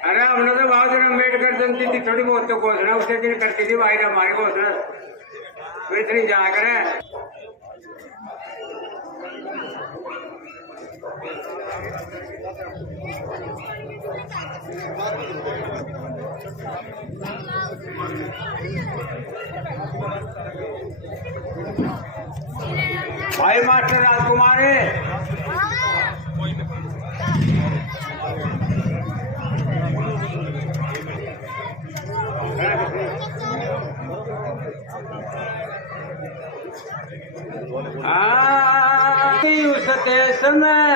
अरे हमने तो बहुत दिन अम्बेडकर जयंती थी, थोड़ी बहुत तो घोषणा उसे दिन करती थी भाई हमारी घोषणा तो इतनी जा करें। भाई मास्टर राजकुमार है। उस देश में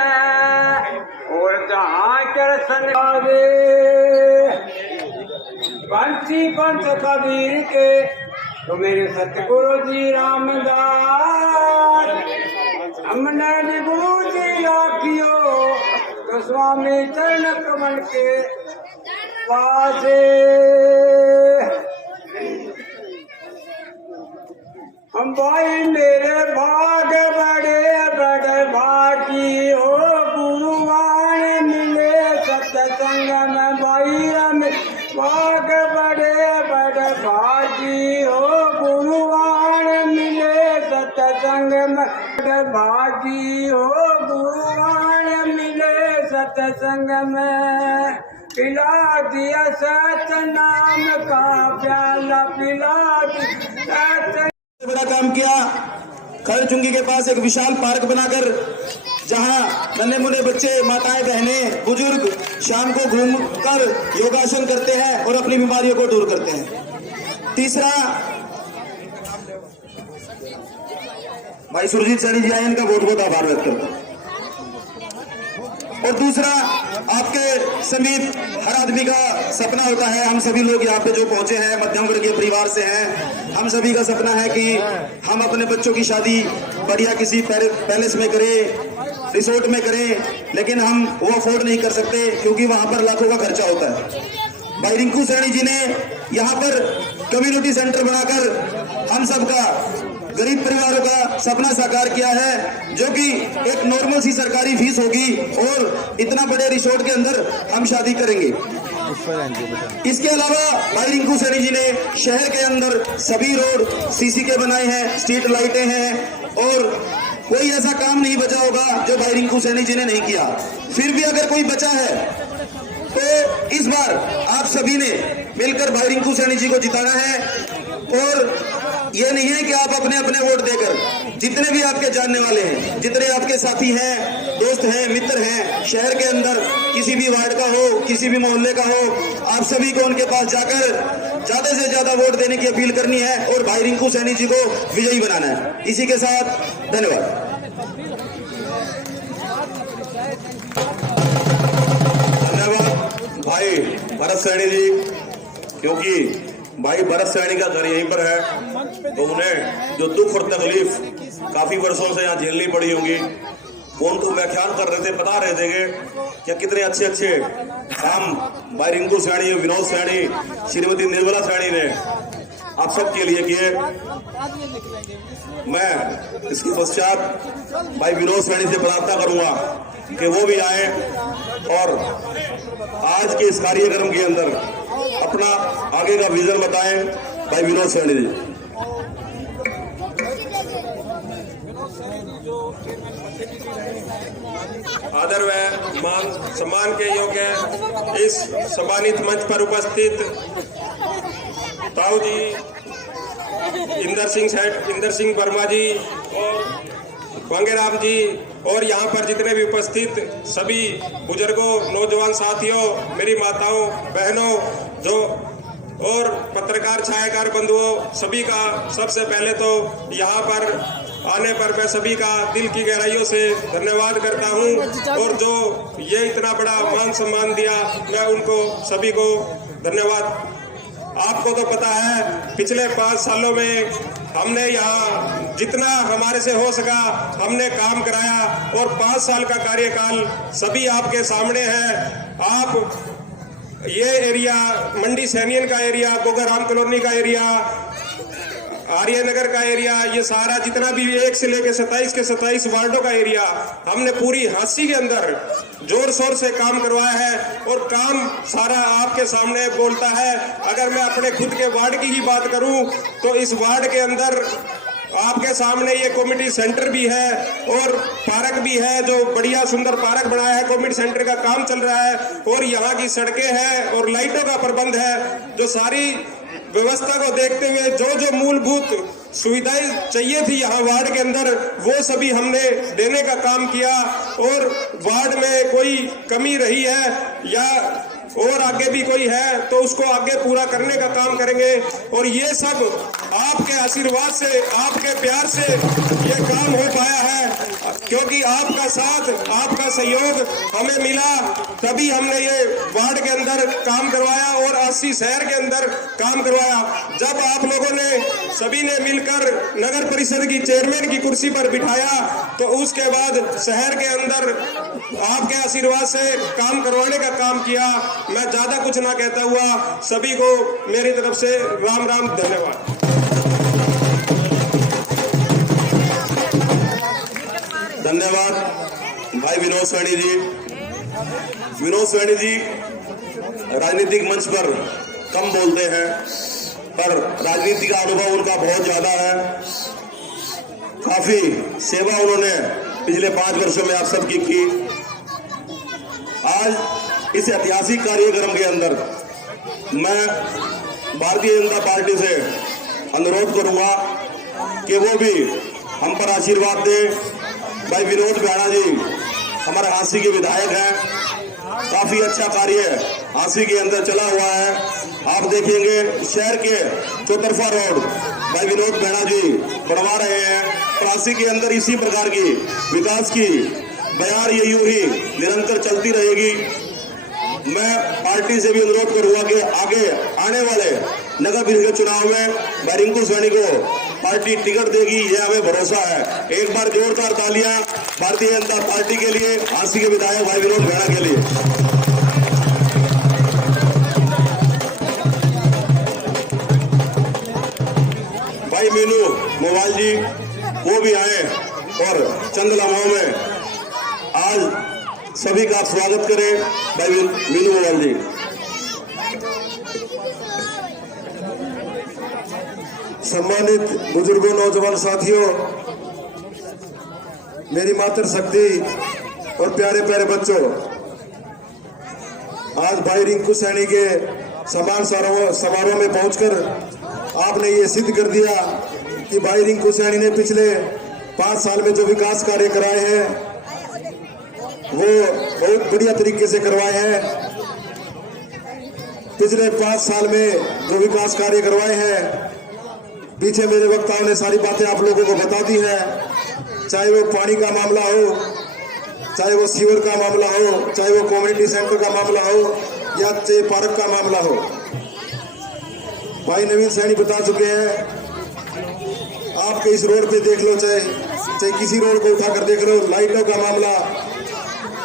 और जहाँ कृष्ण आवे बंसी पंथ कबीर के तो मेरे सतगुरु जी रामदास हमने विभूति लाखियो तो स्वामी चरण कमल के पासे हम भाई मेरे भाग बड़े बड़े भागी हो गुरुवान मिले सत्संग में भाई हम भाग बड़े बड़े भागी हो गुरुवान मिले सत्संग में भागी हो गुरुवान मिले सत्संग में पिला दिया सत नाम का प्याला पिला दिया बड़ा काम किया। खरचुंगी के पास एक विशाल पार्क बनाकर जहां नन्हे मुन्ने बच्चे माताएं बहनें बुजुर्ग शाम को घूमकर योगासन करते हैं और अपनी बीमारियों को दूर करते हैं। तीसरा भाई सुरजीत सैनी जी आए, इनका बहुत बहुत आभार व्यक्त करता हूं। और दूसरा आपके समीप हर आदमी का सपना होता है, हम सभी लोग यहाँ पे जो पहुंचे हैं मध्यम वर्गीय परिवार से हैं, हम सभी का सपना है कि हम अपने बच्चों की शादी बढ़िया किसी पैलेस में करें, रिसोर्ट में करें, लेकिन हम वो अफोर्ड नहीं कर सकते क्योंकि वहां पर लाखों का खर्चा होता है। भाई रिंकू सैनी जी ने यहाँ पर कम्युनिटी सेंटर बनाकर हम सबका गरीब परिवारों का सपना साकार किया है, जो कि एक नॉर्मल सी सरकारी फीस होगी और इतना बड़े रिसोर्ट के अंदर हम शादी करेंगे। इसके अलावा भाई रिंकू सैनी जी ने शहर के अंदर सभी रोड सीसी के बनाए हैं, स्ट्रीट लाइटें हैं और कोई ऐसा काम नहीं बचा होगा जो भाई रिंकू सैनी जी ने नहीं किया। फिर भी अगर कोई बचा है तो इस बार आप सभी ने मिलकर भाई रिंकू सैनी जी को जिताना है। और ये नहीं है कि आप अपने अपने वोट देकर, जितने भी आपके जानने वाले हैं, जितने आपके साथी हैं, दोस्त हैं, मित्र हैं, शहर के अंदर किसी भी वार्ड का हो, किसी भी मोहल्ले का हो, आप सभी को उनके पास जाकर ज्यादा से ज्यादा वोट देने की अपील करनी है और भाई रिंकू सैनी जी को विजयी बनाना है। इसी के साथ धन्यवाद। भाई भरत सैनी जी, क्योंकि भाई भरत सैनी का घर यहीं पर है तो उन्हें जो दुख और तकलीफ काफी वर्षों से यहाँ झेलनी पड़ी होंगी, वो उनको व्याख्यान कर रहे थे, बता रहे थे कि कितने अच्छे अच्छे काम भाई रिंकू सैनी, विनोद सैनी, श्रीमती निर्मला सैनी ने आप सबके लिए किए। मैं इसके पश्चात भाई विनोद सैनी से प्रार्थना करूंगा कि वो भी आए और आज के इस कार्यक्रम के अंदर अपना आगे का विजन बताएं। भाई विनोद सैनी जी। आदर व मान सम्मान के योग्य इस सम्मानित मंच पर उपस्थित ताऊ जी, इंदर सिंह वर्मा जी और वांगेराम जी और यहाँ पर जितने भी उपस्थित सभी बुजुर्गों, नौजवान साथियों, मेरी माताओं, बहनों जो और पत्रकार छायाकार बंधुओं, सभी का सबसे पहले तो यहाँ पर आने पर मैं सभी का दिल की गहराइयों से धन्यवाद करता हूँ और जो ये इतना बड़ा मान सम्मान दिया, मैं उनको सभी को धन्यवाद। आपको तो पता है पिछले 5 सालों में हमने यहाँ जितना हमारे से हो सका हमने काम कराया और 5 साल का कार्यकाल सभी आपके सामने है। आप ये एरिया मंडी सैनियन का एरिया, गोगाराम कॉलोनी का एरिया, आर्यनगर का एरिया, ये सारा जितना भी 1 से लेकर 27 के 27 वार्डों का एरिया हमने पूरी हांसी के अंदर जोर शोर से काम करवाया है और काम सारा आपके सामने बोलता है। अगर मैं अपने खुद के वार्ड की ही बात करूं तो इस वार्ड के अंदर आपके सामने ये कम्युनिटी सेंटर भी है और पार्क भी है, जो बढ़िया सुंदर पार्क बनाया है। कम्युनिटी सेंटर का काम चल रहा है और यहाँ की सड़कें हैं और लाइटों का प्रबंध है। जो सारी व्यवस्था को देखते हुए जो मूलभूत सुविधाएं चाहिए थी यहाँ वार्ड के अंदर, वो सभी हमने देने का काम किया। और वार्ड में कोई कमी रही है या और आगे भी कोई है तो उसको आगे पूरा करने का काम करेंगे। और ये सब आपके आशीर्वाद से, आपके प्यार से ये काम हो पाया है, क्योंकि आपका साथ, आपका सहयोग हमें मिला, तभी हमने ये वार्ड के अंदर काम करवाया और 80 शहर के अंदर काम करवाया। जब आप लोगों ने सभी ने मिलकर नगर परिषद की चेयरमैन की कुर्सी पर बिठाया तो उसके बाद शहर के अंदर आपके आशीर्वाद से काम करवाने का काम किया। मैं ज्यादा कुछ ना कहता हुआ सभी को मेरी तरफ से राम राम, धन्यवाद। धन्यवाद भाई विनोद सैनी जी। विनोद सैनी जी राजनीतिक मंच पर कम बोलते हैं, पर राजनीति का अनुभव उनका बहुत ज्यादा है। काफी सेवा उन्होंने पिछले 5 वर्षों में आप सबकी की। आज इस ऐतिहासिक कार्यक्रम के अंदर मैं भारतीय जनता पार्टी से अनुरोध करूंगा कि वो भी हम पर आशीर्वाद दें। भाई विनोद बेड़ा जी हमारे हांसी के विधायक हैं, काफी अच्छा कार्य हांसी के अंदर चला हुआ है। आप देखेंगे शहर के चौतरफा रोड भाई विनोद बेड़ा जी बनवा रहे हैं। हांसी के अंदर इसी प्रकार की विकास की बयार ये यूं ही निरंतर चलती रहेगी। मैं पार्टी से भी अनुरोध करूंगा कि आगे आने वाले नगर परिषद चुनाव में भाई रिंकू सैनी को पार्टी टिकट देगी, यह हमें भरोसा है। एक बार जोरदार तालियां भारतीय जनता पार्टी के लिए, हांसी के विधायक भाई विनोद बेड़ा के लिए। भाई मीनू मोबाइल जी वो भी आए और चंद लम्हों में आज सभी का स्वागत करें। भाई मीनू मोबाइल जी। सम्मानित बुजुर्गों, नौजवान साथियों, मेरी मातृशक्ति और प्यारे प्यारे बच्चों, आज भाई रिंकू सैनी के सम्मान समारोह में पहुंचकर आपने ये सिद्ध कर दिया कि भाई रिंकू सैनी ने पिछले 5 साल में जो विकास कार्य कराए हैं वो बहुत बढ़िया तरीके से करवाए हैं। पिछले 5 साल में जो विकास कार्य करवाए हैं, पीछे मेरे वक्ताओं ने सारी बातें आप लोगों को बता दी है। चाहे वो पानी का मामला हो, चाहे वो सीवर का मामला हो, चाहे वो कम्युनिटी सेंटर का मामला हो या चाहे पार्क का मामला हो, भाई नवीन सैनी बता चुके हैं। आपके इस रोड पे देख लो, चाहे किसी रोड को उठाकर देख लो, लाइटों का मामला,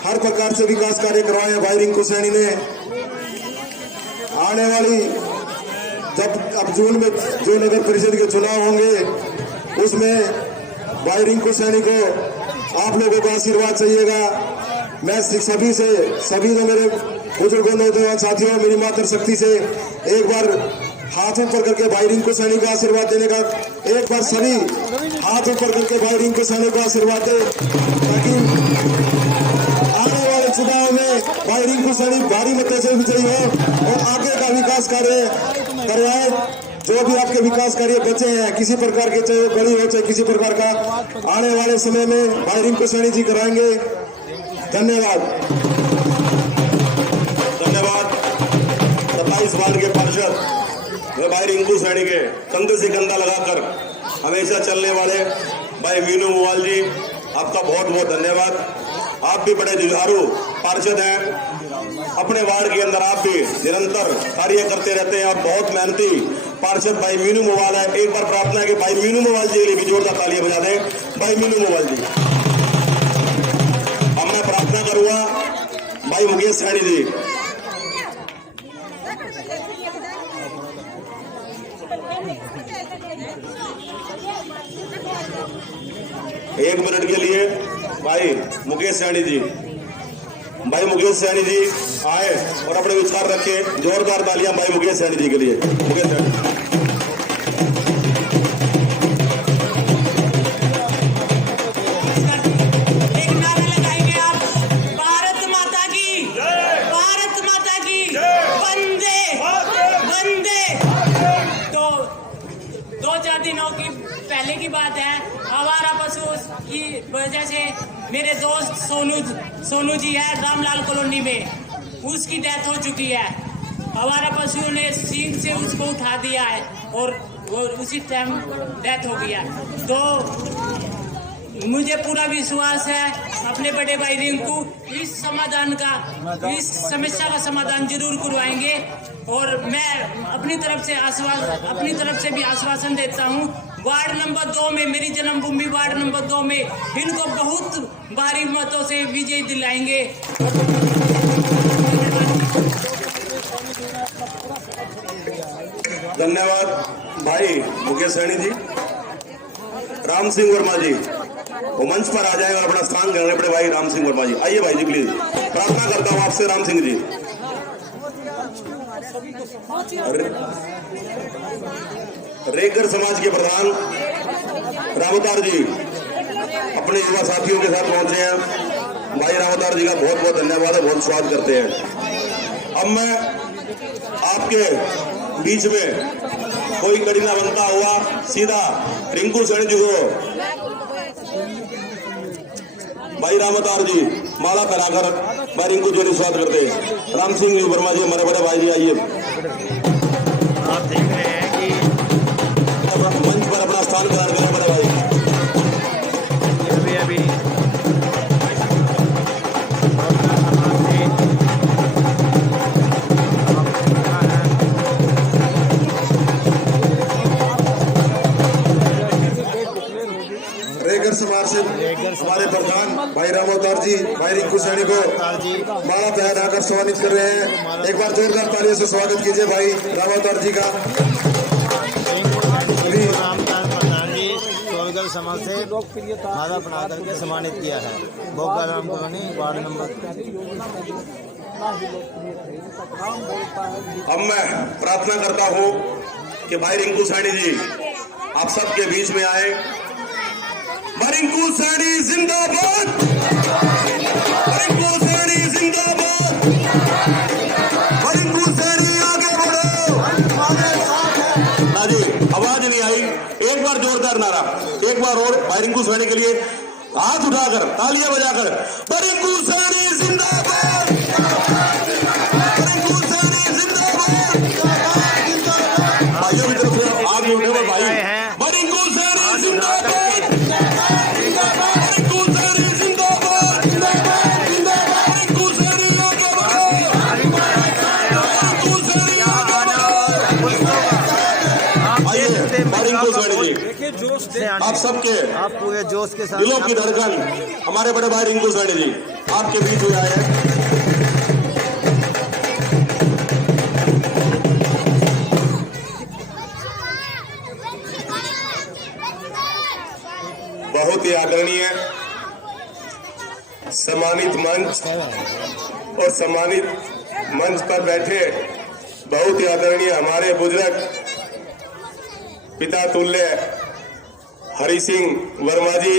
हर प्रकार से विकास कार्य करवाए हैं भाई रिंकू सैनी ने। आने वाली जब अब जून में जो नगर परिषद के चुनाव होंगे उसमें भाई रिंकू सैनी को आप लोगों का आशीर्वाद चाहिएगा। मैं सभी जो मेरे बुजुर्गों, नौजवान साथियों, मेरी मातृशक्ति से एक बार हाथ ऊपर करके भाई रिंकू सैनी का आशीर्वाद देने का, एक बार सभी हाथ ऊपर करके भाई रिंकू सैनी को आशीर्वाद दे, ताकि आने वाले चुनाव में भाई रिंकू सैनी भारी मतों से विजयी हो और आगे का विकास कार्य करवाए। जो भी आपके विकास कार्य बचे हैं किसी प्रकार के, चाहे बड़ी हो चाहे किसी प्रकार का, आने वाले समय में भाई रिंकू सैनी जी कराएंगे। धन्यवाद। धन्यवाद। 27 वार्ड के पार्षद भाई रिंकू सैनी के कंधे से कंधा लगाकर हमेशा चलने वाले भाई मीनू मोवाल जी, आपका बहुत बहुत धन्यवाद। आप भी बड़े जुझारू पार्षद हैं, अपने वार्ड के अंदर आप भी निरंतर कार्य करते रहते हैं। आप बहुत मेहनती पार्षद भाई मीनू मोवाल है। एक बार प्रार्थना है कि भाई मीनू मोवाल जी के लिए भी जोरदार तालियां बजा दें। भाई मीनू मोवाल जी। अब मैं प्रार्थना करूंगा भाई मुकेश सैनी जी। 1 मिनट के लिए भाई मुकेश सैनी जी, भाई मुकेश सैनी जी आए और अपने विचार रखे। जोरदार तालियां भाई मुकेश सैनी जी के लिए। मुकेश सैनी एक नारा लगाएंगे आप, भारत माता की, भारत माता की, वंदे वंदे। तो 2-4 दिनों की पहले की बात है, आवारा पशु की वजह से मेरे दोस्त सोनू जी है रामलाल कॉलोनी में, उसकी डेथ हो चुकी है। आवारा पशुओं ने सींग से उसको उठा दिया है और वो उसी टाइम डेथ हो गया। तो मुझे पूरा विश्वास है अपने बड़े भाई रिंकू इस समस्या का समाधान जरूर करवाएंगे। और मैं अपनी तरफ से भी आश्वासन देता हूँ, वार्ड नंबर 2 में, मेरी जन्मभूमि वार्ड नंबर 2 में इनको बहुत भारी मतों से विजय दिलाएंगे। धन्यवाद भाई मुकेश सैनी जी। राम सिंह वर्मा जी वो मंच पर आ जाए और अपना स्थान ग्रहण करें। बड़े भाई राम सिंह वर्मा जी आइए भाई जी प्लीज। प्रार्थना करता हूं आपसे राम सिंह जी। रेगर समाज के प्रधान रामोतार जी अपने युवा साथियों के साथ पहुंचे हैं। भाई रामोतार जी का बहुत बहुत धन्यवाद है, बहुत स्वागत करते हैं। अब मैं आपके बीच में कोई कड़ी ना बनता हुआ सीधा रिंकू सैनी जी को भाई रामोतार जी माला पहनाकर भाई रिंकू जी स्वागत करते हैं। राम सिंह वर्मा जी हमारे बड़े भाई जी आइए। आप देख रहे हैं कि मंच पर अपना स्थान ग्रहण करें बड़े भाई। अभी रेगर समाज से हमारे प्रधान भाई रामोतार जी भाई रिंकू सैनी को माला पहनाकर सम्मानित कर रहे हैं। एक बार जोरदार तालियों से स्वागत कीजिए भाई रामोतार जी का। रामदास प्रधान जी सोलगढ़ समाज से माला बना करके सम्मानित किया है। भोगा राम कॉलोनी वार्ड नंबर। अब मैं प्रार्थना करता हूं कि भाई रिंकू सैनी जी आप सबके बीच में आए। रिंकू सैनी जिंदाबाद, रिंकू सैनी जिंदाबाद, रिंकू सैनी आगे बढ़ो, हमारे साथ है। ना जी आवाज नहीं आई, एक बार जोरदार नारा, एक बार और भाई रिंकू सैनी के लिए हाथ उठाकर तालियां बजाकर रिंकू सैनी जिंदाबाद, रिंकू सैनी जिंदाबाद। भाइयों की तरफ से आगे उठे हुए भाई रिंकू सैनी जिंदाबाद, आप सबके आप पूरे जोश के साथ दिलों की धड़कन हमारे बड़े भाई रिंकू सैनी जी आपके बीच में आए हैं। बहुत ही आदरणीय सम्मानित मंच और सम्मानित मंच पर बैठे बहुत ही आदरणीय हमारे बुजुर्ग पिता तुल्य हरि सिंह वर्मा जी,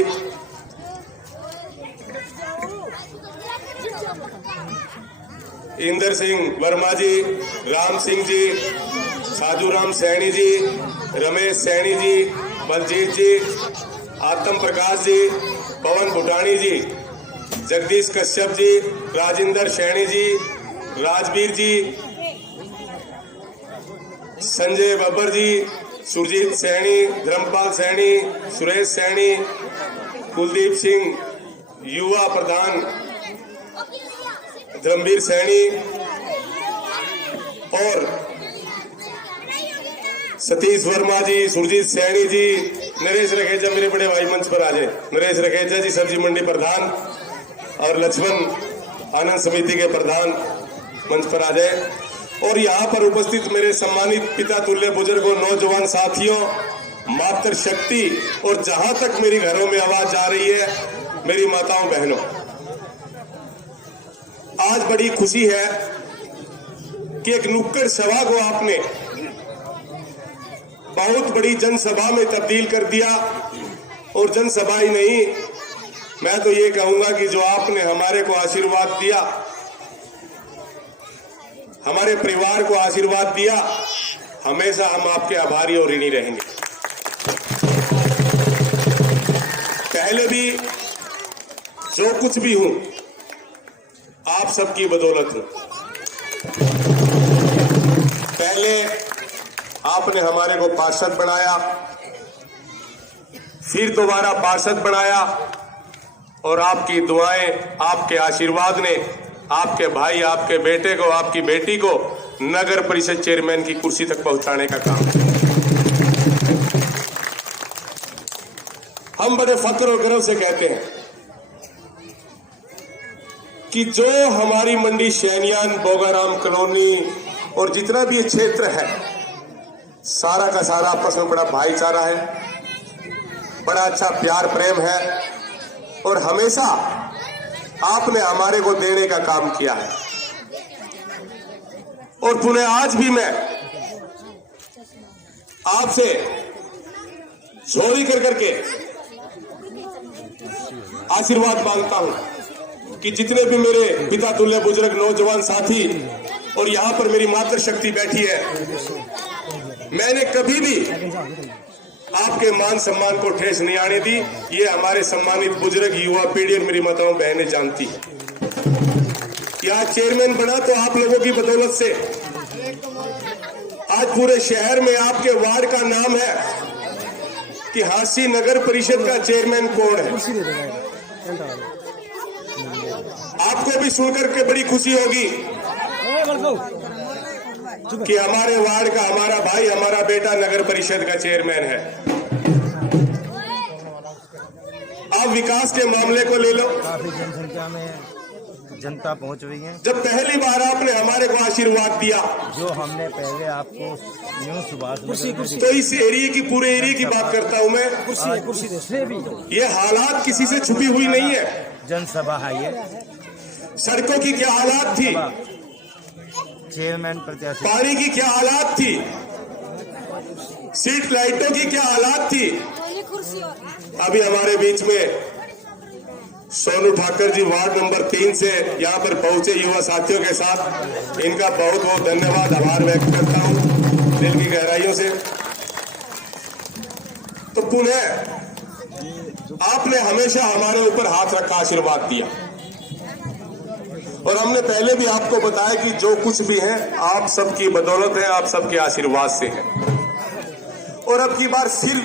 इंदर सिंह वर्मा जी, राम सिंह जी, साधुराम सैनी जी, रमेश सैनी जी, बलजीत जी, आत्म प्रकाश जी, पवन भुटानी जी, जगदीश कश्यप जी, राजेंद्र सैनी जी, राजवीर जी, संजय बब्बर जी, सुरजीत सैनी, धर्मपाल सैनी, सुरेश सैनी, कुलदीप सिंह युवा प्रधान धर्मवीर सैनी और सतीश वर्मा जी, सुरजीत सैनी जी, नरेश रखेजा मेरे बड़े भाई मंच पर आ जाए। नरेश रखेजा जी सब्जी मंडी प्रधान और लक्ष्मण आनंद समिति के प्रधान मंच पर आ जाए। और यहाँ पर उपस्थित मेरे सम्मानित पिता तुल्य बुजुर्गों, नौजवान साथियों, मातृ शक्ति, और जहां तक मेरी घरों में आवाज जा रही है, मेरी माताओं बहनों, आज बड़ी खुशी है कि एक नुक्कड़ सभा को आपने बहुत बड़ी जनसभा में तब्दील कर दिया। और जनसभा ही नहीं, मैं तो ये कहूंगा कि जो आपने हमारे को आशीर्वाद दिया, हमारे परिवार को आशीर्वाद दिया, हमेशा हम आपके आभारी और ऋणी रहेंगे। पहले भी जो कुछ भी हूं, आप सबकी बदौलत हूं। पहले आपने हमारे को पार्षद बनाया, फिर दोबारा पार्षद बनाया, और आपकी दुआएं, आपके आशीर्वाद ने आपके भाई, आपके बेटे को, आपकी बेटी को नगर परिषद चेयरमैन की कुर्सी तक पहुंचाने का काम। हम बड़े फक्र और गर्व से कहते हैं कि जो हमारी मंडी शैनियान, बोगाराम कॉलोनी और जितना भी क्षेत्र है, सारा का सारा आपस में बड़ा भाईचारा है, बड़ा अच्छा प्यार प्रेम है, और हमेशा आपने हमारे को देने का काम किया है। और पुनः आज भी मैं आपसे झोली कर करके आशीर्वाद मांगता हूं कि जितने भी मेरे पिता तुल्य बुजुर्ग नौजवान साथी और यहां पर मेरी मातृशक्ति बैठी है, मैंने कभी भी आपके मान सम्मान को ठेस नहीं आने दी। ये हमारे सम्मानित बुजुर्ग, युवा पीढ़ी और मेरी माताओं बहनें जानती है कि आज चेयरमैन बना तो आप लोगों की बदौलत से। आज पूरे शहर में आपके वार्ड का नाम है कि हांसी नगर परिषद का चेयरमैन कौन है। आपको भी सुनकर के बड़ी खुशी होगी कि हमारे वार्ड का हमारा भाई, हमारा बेटा नगर परिषद का चेयरमैन है। अब विकास के मामले को ले लो, काफी जनसंख्या में जनता पहुंच रही है। जब पहली बार आपने हमारे को आशीर्वाद दिया, जो हमने पहले आपको न्यू सुभाष तो इस एरिया की, पूरे एरिया की बात करता हूं मैं, ये हालात किसी से छुपी हुई नहीं है। जनसभा है ये। सड़कों की क्या हालात थी, चेयरमैन प्रत्याशी, पानी की क्या हालात थी, स्ट्रीट लाइटों की क्या हालात थी। अभी हमारे बीच में सोनू ठाकर जी वार्ड नंबर 3 से यहाँ पर पहुंचे युवा साथियों के साथ, इनका बहुत बहुत धन्यवाद, आभार व्यक्त करता हूं दिल की गहराइयों से। तो पुनः आपने हमेशा हमारे ऊपर हाथ रखा, आशीर्वाद दिया, और हमने पहले भी आपको बताया कि जो कुछ भी है आप सबकी बदौलत है, आप सबके आशीर्वाद से है। और अब की बार फिर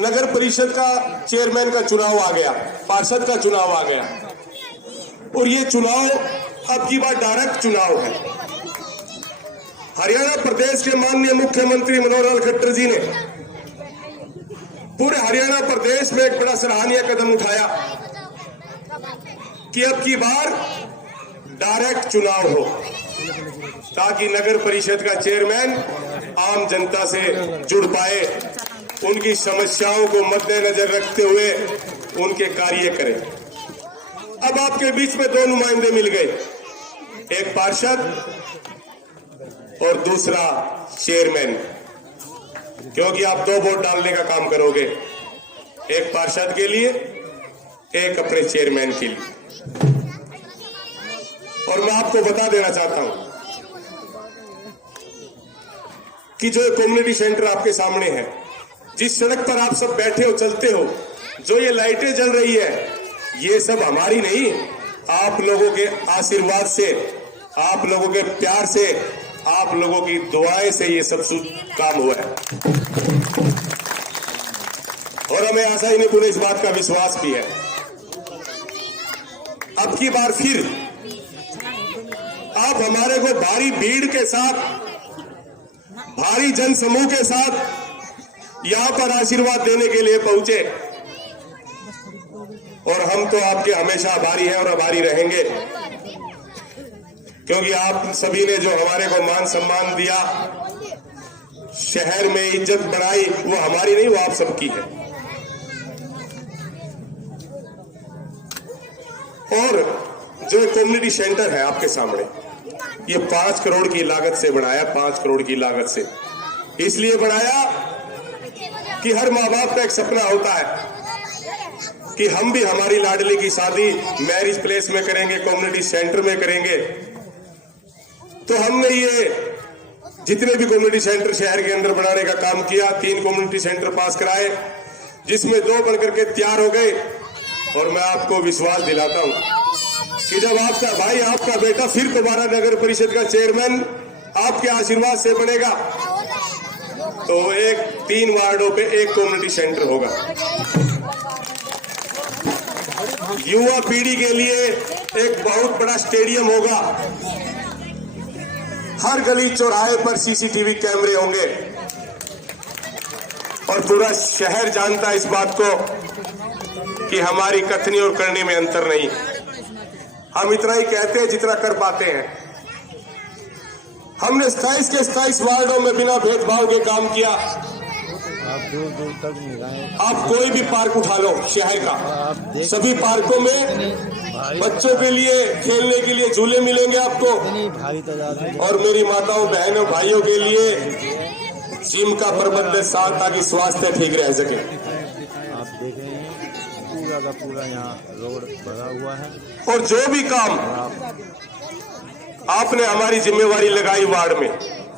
नगर परिषद का चेयरमैन का चुनाव आ गया, पार्षद का चुनाव आ गया, और ये चुनाव अब की बार डायरेक्ट चुनाव है। हरियाणा प्रदेश के माननीय मुख्यमंत्री मनोहर लाल खट्टर जी ने पूरे हरियाणा प्रदेश में एक बड़ा सराहनीय कदम उठाया कि अब की बार डायरेक्ट चुनाव हो, ताकि नगर परिषद का चेयरमैन आम जनता से जुड़ पाए, उनकी समस्याओं को मद्देनजर रखते हुए उनके कार्य करें। अब आपके बीच में दो नुमाइंदे मिल गए, एक पार्षद और दूसरा चेयरमैन, क्योंकि आप 2 वोट डालने का काम करोगे, एक पार्षद के लिए, एक अपने चेयरमैन के लिए। और मैं आपको बता देना चाहता हूं कि जो कम्युनिटी सेंटर आपके सामने है, जिस सड़क पर आप सब बैठे हो, चलते हो, जो ये लाइटें जल रही है, ये सब हमारी नहीं, आप लोगों के आशीर्वाद से, आप लोगों के प्यार से, आप लोगों की दुआएं से ये सब काम हुआ है। और हमें आशा ही नहीं, पूरे इस बात का विश्वास भी है। अब की बार फिर आप हमारे को भारी भीड़ के साथ, भारी जनसमूह के साथ यहां पर आशीर्वाद देने के लिए पहुंचे, और हम तो आपके हमेशा आभारी हैं और आभारी रहेंगे, क्योंकि आप सभी ने जो हमारे को मान सम्मान दिया, शहर में इज्जत बढ़ाई, वो हमारी नहीं, वो आप सबकी है। और जो कम्युनिटी सेंटर है आपके सामने, ये 5 करोड़ की लागत से बनाया, 5 करोड़ की लागत से इसलिए बनाया कि हर माँ बाप का एक सपना होता है कि हम भी हमारी लाडली की शादी मैरिज प्लेस में करेंगे, कम्युनिटी सेंटर में करेंगे। तो हमने ये जितने भी कम्युनिटी सेंटर शहर के अंदर बनाने का काम किया, 3 कम्युनिटी सेंटर पास कराए, जिसमें 2 बनकर के तैयार हो गए। और मैं आपको विश्वास दिलाता हूं कि जब आपका भाई, आपका बेटा फिर दोबारा नगर परिषद का चेयरमैन आपके आशीर्वाद से बनेगा, तो 3 वार्डों पे 1 कम्युनिटी सेंटर होगा। युवा पीढ़ी के लिए एक बहुत बड़ा स्टेडियम होगा। हर गली चौराहे पर सीसीटीवी कैमरे होंगे और पूरा शहर जानता है इस बात को कि हमारी कथनी और करनी में अंतर नहीं। हम इतना ही कहते हैं जितना कर पाते हैं। हमने 27 के 27 वार्डों में बिना भेदभाव के काम किया। आप दूर दूर तक नहीं गए। आप कोई भी पार्क उठा लो शहर का, सभी पार्कों में बच्चों के लिए खेलने के लिए झूले मिलेंगे आपको, भारी तादाद में और मेरी माताओं बहनों भाइयों के लिए जिम का प्रबंध साथ, ताकि स्वास्थ्य ठीक रह सके। आप देख रहे हैं पूरा का पूरा यहाँ रोड भरा हुआ है। और जो भी काम आपने हमारी जिम्मेवारी लगाई वार्ड में,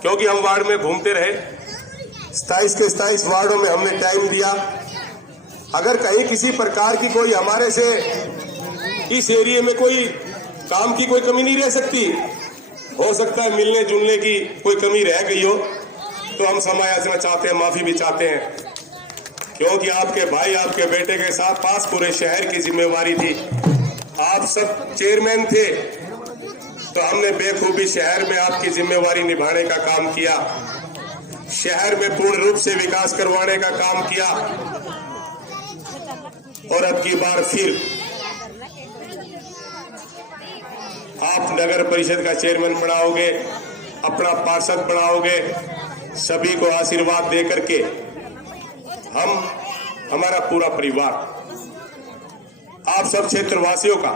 क्योंकि हम वार्ड में घूमते रहे, 27 के 27 वार्डों में हमने टाइम दिया। अगर कहीं किसी प्रकार की कोई हमारे से इस एरिया में कोई काम की कोई कमी नहीं रह सकती, हो सकता है मिलने जुलने की कोई कमी रह गई हो, तो हम क्षमा याचना चाहते हैं, माफी भी चाहते हैं, क्योंकि आपके भाई, आपके बेटे के साथ पास पूरे शहर की जिम्मेवारी थी। आप सब चेयरमैन थे, तो हमने बेखूबी शहर में आपकी जिम्मेवारी निभाने का काम किया, शहर में पूर्ण रूप से विकास करवाने का काम किया। और अब की बार फिर आप नगर परिषद का चेयरमैन बनाओगे, अपना पार्षद बनाओगे, सभी को आशीर्वाद दे करके हम, हमारा पूरा परिवार आप सब क्षेत्रवासियों का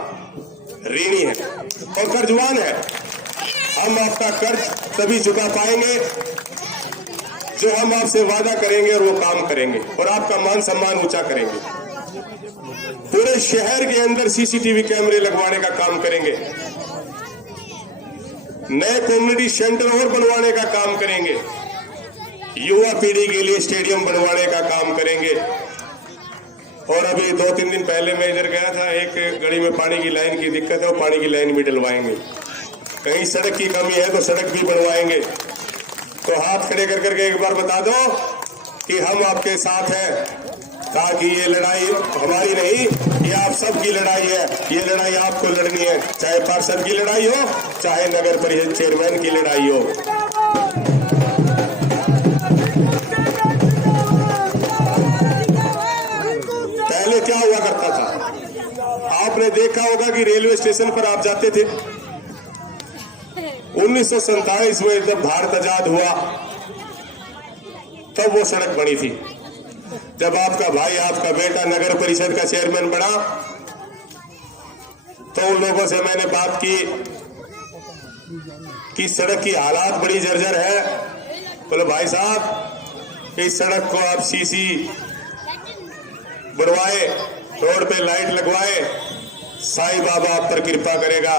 ऋणी है और कर्जवान है। हम आपका कर्ज तभी चुका पाएंगे जो हम आपसे वादा करेंगे और वो काम करेंगे और आपका मान सम्मान ऊंचा करेंगे। पूरे शहर के अंदर सीसीटीवी कैमरे लगवाने का काम करेंगे, नए कम्युनिटी सेंटर और बनवाने का काम करेंगे, युवा पीढ़ी के लिए स्टेडियम बनवाने का काम करेंगे। और अभी 2-3 दिन पहले मैं इधर गया था, एक गली में पानी की लाइन की दिक्कत है, वो पानी की लाइन भी डलवाएंगे। कहीं सड़क की कमी है तो सड़क भी बनवाएंगे। तो हाथ खड़े कर करके एक बार बता दो कि हम आपके साथ हैं, ताकि ये लड़ाई हमारी नहीं, ये आप सबकी लड़ाई है। ये लड़ाई आपको लड़नी है, चाहे पार्षद की लड़ाई हो, चाहे नगर परिषद चेयरमैन की लड़ाई हो। पहले क्या हुआ करता था, आपने देखा होगा कि रेलवे स्टेशन पर आप जाते थे। 1947 में जब भारत आजाद हुआ तब वो सड़क बनी थी। जब आपका भाई, आपका बेटा नगर परिषद का चेयरमैन बना, तो उन लोगों से मैंने बात की कि सड़क की हालात बड़ी जर्जर है। बोले भाई साहब, इस सड़क को आप सीसी बनवाए, रोड पे लाइट लगवाए, साईं बाबा आप पर कृपा करेगा,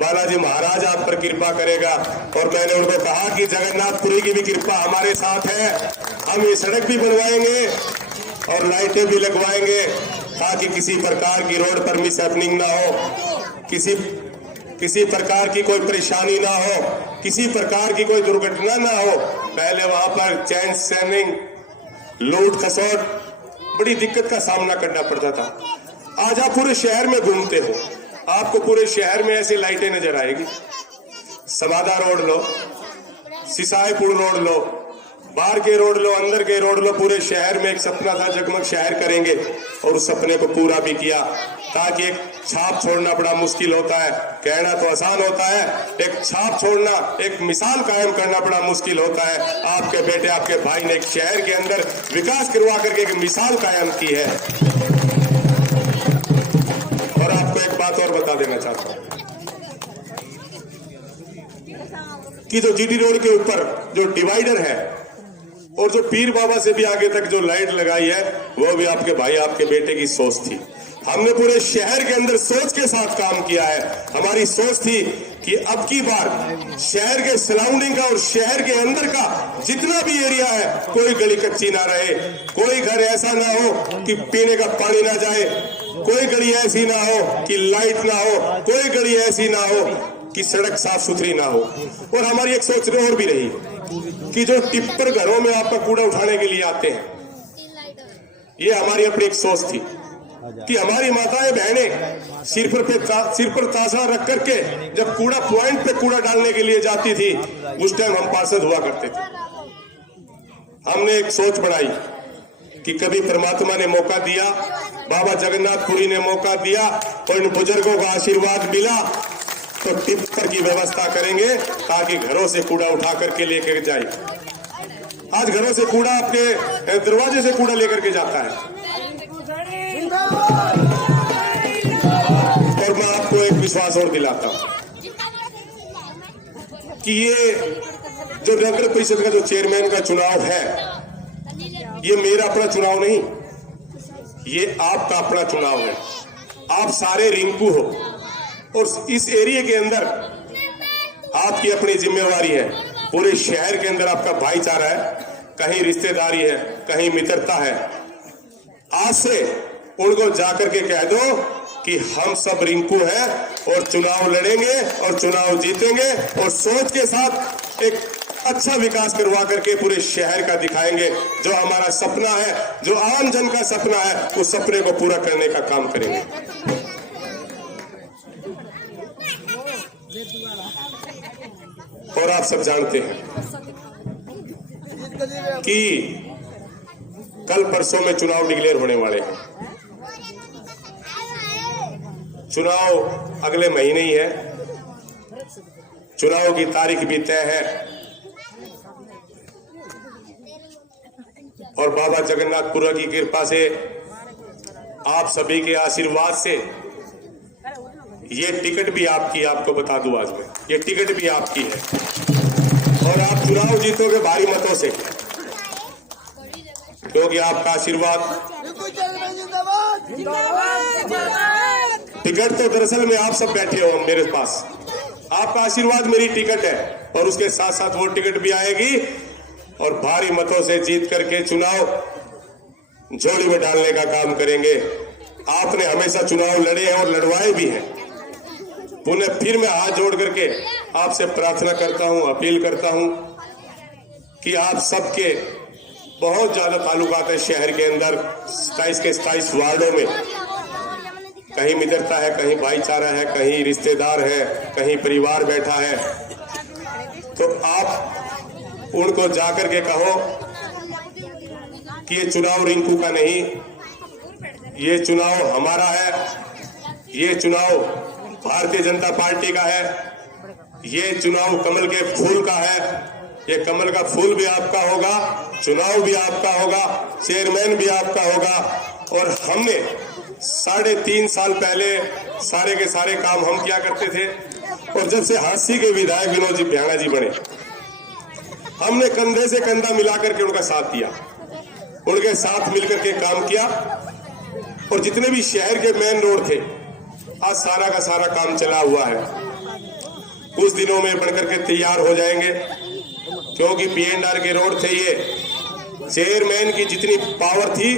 बालाजी महाराज आप पर कृपा करेगा। और मैंने उनको कहा कि जगन्नाथपुरी की भी कृपा हमारे साथ है, हम ये सड़क भी बनवाएंगे और लाइटें भी लगवाएंगे, ताकि किसी प्रकार की रोड पर मिसहैपनिंग ना हो, किसी प्रकार की कोई परेशानी ना हो, किसी प्रकार की कोई दुर्घटना ना हो। पहले वहां पर चैन स्नैचिंग, लूट खसोट, बड़ी दिक्कत का सामना करना पड़ता था। आज आप पूरे शहर में घूमते हो, आपको पूरे शहर में ऐसी लाइटें नजर आएगी। समादा रोड लो, सिसाईपुर रोड लो, बाहर के रोड लो, अंदर के रोड लो, पूरे शहर में एक सपना था जगमग शहर करेंगे, और उस सपने को पूरा भी किया, ताकि एक छाप छोड़ना बड़ा मुश्किल होता है, कहना तो आसान होता है, एक छाप छोड़ना, एक मिसाल कायम करना बड़ा मुश्किल होता है। आपके बेटे, आपके भाई ने एक शहर के अंदर विकास करवा करके एक मिसाल कायम की है। और आपको एक बात और बता देना चाहता हूं कि जो जीटी रोड के ऊपर जो डिवाइडर है और जो पीर बाबा से भी आगे तक जो लाइट लगाई है, वो भी आपके भाई, आपके बेटे की सोच थी। हमने पूरे शहर के अंदर सोच के साथ काम किया है। हमारी सोच थी कि अब की बार शहर के सराउंडिंग का और शहर के अंदर का जितना भी एरिया है, कोई गली कच्ची ना रहे, कोई घर ऐसा ना हो कि पीने का पानी ना जाए, कोई गली ऐसी ना हो कि लाइट ना हो, कोई गली ऐसी ना हो कि सड़क साफ सुथरी ना हो। और हमारी एक सोच और भी रही कि जो टिप्पर घरों में आपका कूड़ा उठाने के लिए आते हैं, ये हमारी अपनी एक सोच थी कि हमारी माताएं बहनें सिर पर ताशा रख करके जब कूड़ा पॉइंट पे कूड़ा डालने के लिए जाती थी, उस टाइम हम पार्षद हुआ करते थे। हमने एक सोच बनाई कि कभी परमात्मा ने मौका दिया, बाबा जगन्नाथपुरी ने मौका दिया और इन बुजुर्गों का आशीर्वाद मिला तो टिप्पर की व्यवस्था करेंगे ताकि घरों से कूड़ा उठा करके लेकर जाए। आज घरों से कूड़ा आपके दरवाजे से कूड़ा लेकर के जाता है। और मैं आपको एक विश्वास और दिलाता हूं कि ये जो नगर परिषद का जो चेयरमैन का चुनाव है, ये मेरा अपना चुनाव नहीं, ये आपका अपना चुनाव है। आप सारे रिंकू हो और इस एरिया के अंदर आपकी अपनी जिम्मेवारी है। पूरे शहर के अंदर आपका भाईचारा है, कहीं रिश्तेदारी है, कहीं मित्रता है। आज से उनको जाकर के कह दो कि हम सब रिंकू हैं और चुनाव लड़ेंगे और चुनाव जीतेंगे और सोच के साथ एक अच्छा विकास करवा करके पूरे शहर का दिखाएंगे। जो हमारा सपना है, जो आम जन का सपना है, उस सपने को पूरा करने का काम करेंगे। और आप सब जानते हैं कि कल परसों में चुनाव डिक्लेयर होने वाले हैं। चुनाव अगले महीने ही है, चुनाव की तारीख भी तय है और बाबा जगन्नाथपुरा की कृपा से, आप सभी के आशीर्वाद से ये टिकट भी आपकी, आपको बता दूं आज मैं, ये टिकट भी आपकी है और आप चुनाव जीतोगे भारी मतों से, क्योंकि आपका आशीर्वाद। टिकट तो दरअसल में आप सब बैठे हो मेरे पास, आपका आशीर्वाद मेरी टिकट है और उसके साथ साथ वो टिकट भी आएगी और भारी मतों से जीत करके चुनाव झोली में डालने का काम करेंगे। आपने हमेशा चुनाव लड़े हैं और लड़वाए भी हैं। पुनः फिर मैं हाथ जोड़ करके आपसे प्रार्थना करता हूं, अपील करता हूं कि आप सबके बहुत ज्यादा ताल्लुकात है शहर के अंदर, 27 के 27 वार्डों में, कहीं मित्रता है, कहीं भाईचारा है, कहीं रिश्तेदार है, कहीं परिवार बैठा है। तो आप उनको जाकर के कहो कि ये चुनाव रिंकू का नहीं, ये चुनाव हमारा है, ये चुनाव भारतीय जनता पार्टी का है, ये चुनाव कमल के फूल का है, ये कमल का फूल भी आपका होगा, चुनाव भी आपका होगा, चेयरमैन भी आपका होगा। और हमने 3.5 साल पहले सारे के सारे काम हम क्या करते थे, और जब से हांसी के विधायक विनोद जी भ्याणा जी बने, हमने कंधे से कंधा मिलाकर के उनका साथ दिया, उनके साथ मिलकर के काम किया और जितने भी शहर के मेन रोड थे, आज सारा का सारा काम चला हुआ है। कुछ दिनों में बनकर के तैयार हो जाएंगे, क्योंकि P&R के रोड थे ये। चेयरमैन की जितनी पावर थी,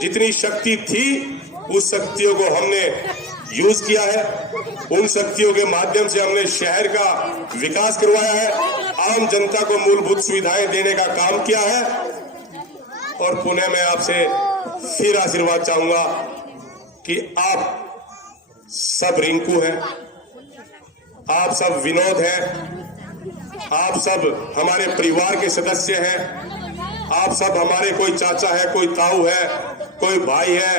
जितनी शक्ति थी, उस शक्तियों को हमने यूज किया है। उन शक्तियों के माध्यम से हमने शहर का विकास करवाया है, आम जनता को मूलभूत सुविधाएं देने का काम किया है। और पुनः मैं आपसे फिर आशीर्वाद चाहूंगा कि आप सब रिंकू हैं, आप सब विनोद हैं, आप सब हमारे परिवार के सदस्य हैं, आप सब हमारे, कोई चाचा है, कोई ताऊ है, कोई भाई है,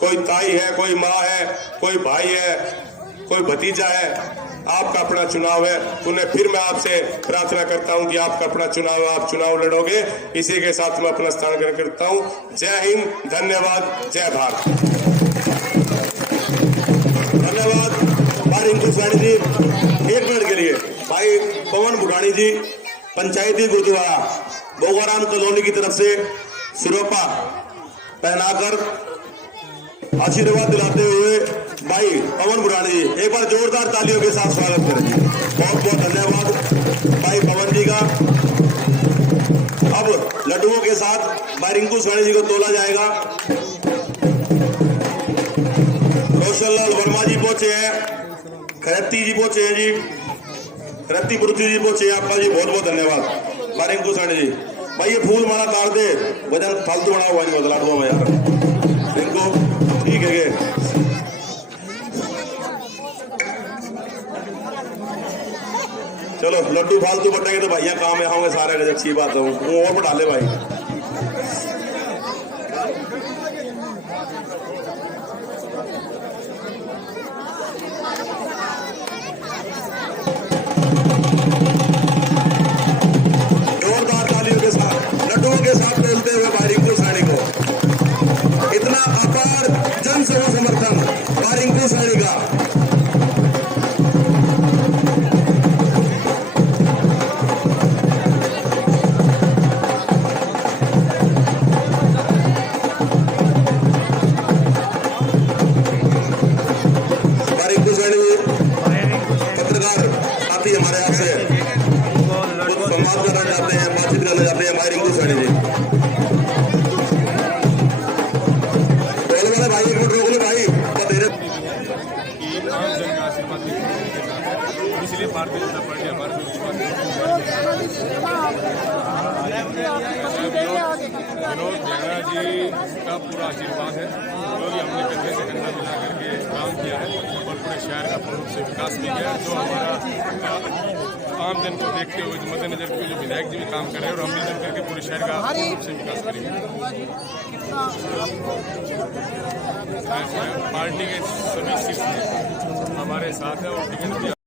कोई ताई है, कोई माँ है, कोई भाई है, कोई भतीजा है, आपका अपना चुनाव है। उन्हें फिर मैं आपसे प्रार्थना करता हूं कि आपका अपना चुनाव है, आप चुनाव लड़ोगे। इसी के साथ मैं अपना स्थान ग्रहण करता हूं। जय हिंद, धन्यवाद, जय भारत। धन्यवाद भाई रिंकू सैनी जी। 1 मिनट के लिए भाई पवन भुटानी जी, पंचायती गुरुद्वारा बोगाराम कॉलोनी की तरफ से सिरोपा पहनाकर आशीर्वाद दिलाते हुए भाई पवन भुटानी जी, एक बार जोरदार तालियों के साथ स्वागत करें। बहुत बहुत धन्यवाद भाई पवन जी का। अब लड्डुओं के साथ भाई रिंकू सैनी जी को तोला जाएगा। रोशन लाल वर्मा जी पहुंचे हैं, खरती जी पहुंचे हैं जी, खरती पृथ्वी जी पहुंचे हैं। आपका जी बहुत बहुत धन्यवाद भाई रिंकू सैनी जी। भाई ये फूल माला काट दे, वजन फालतू बना हुआ नहीं बदला हुआ यार रिंकू, ठीक है गे। चलो लड्डू फालतू बटेंगे तो भैया काम में होंगे सारे, अच्छी बात है। वो और बढ़ा ले भाई। जोरदार तालियों के साथ लड्डुओं के साथ बोलते हुए भाई रिंकू सैनी को इतना अपार जन समर्थन भाई रिंकू सैनी का। पत्रकार साथी हमारे आपसे संवाद करना चाहते हैं, बातचीत करना चाहते हैं भाई रिंकू सैनी जी। बोले वाले भाई 1 मिनट रोक लो भाई, बहुत धीरे। आम जन का आशीर्वाद इसलिए भारतीय जनता पार्टी हमारे विनोद मेहरा जी का पूरा आशीर्वाद है। जो भी हमने कंधे से कंधा मिला करके काम किया है और पूरे शहर का पूर्ण रूप से विकास भी किया है। जो हमारा आम जन को देखते हुए जो मद्देनजर के जो विधायक जी भी काम कर रहे हैं और हम मिलकर करके पूरे शहर का पूर्ण रूप से विकास करेंगे। पार्टी के सभी शीर्ष हमारे साथ है और टिकट दिया।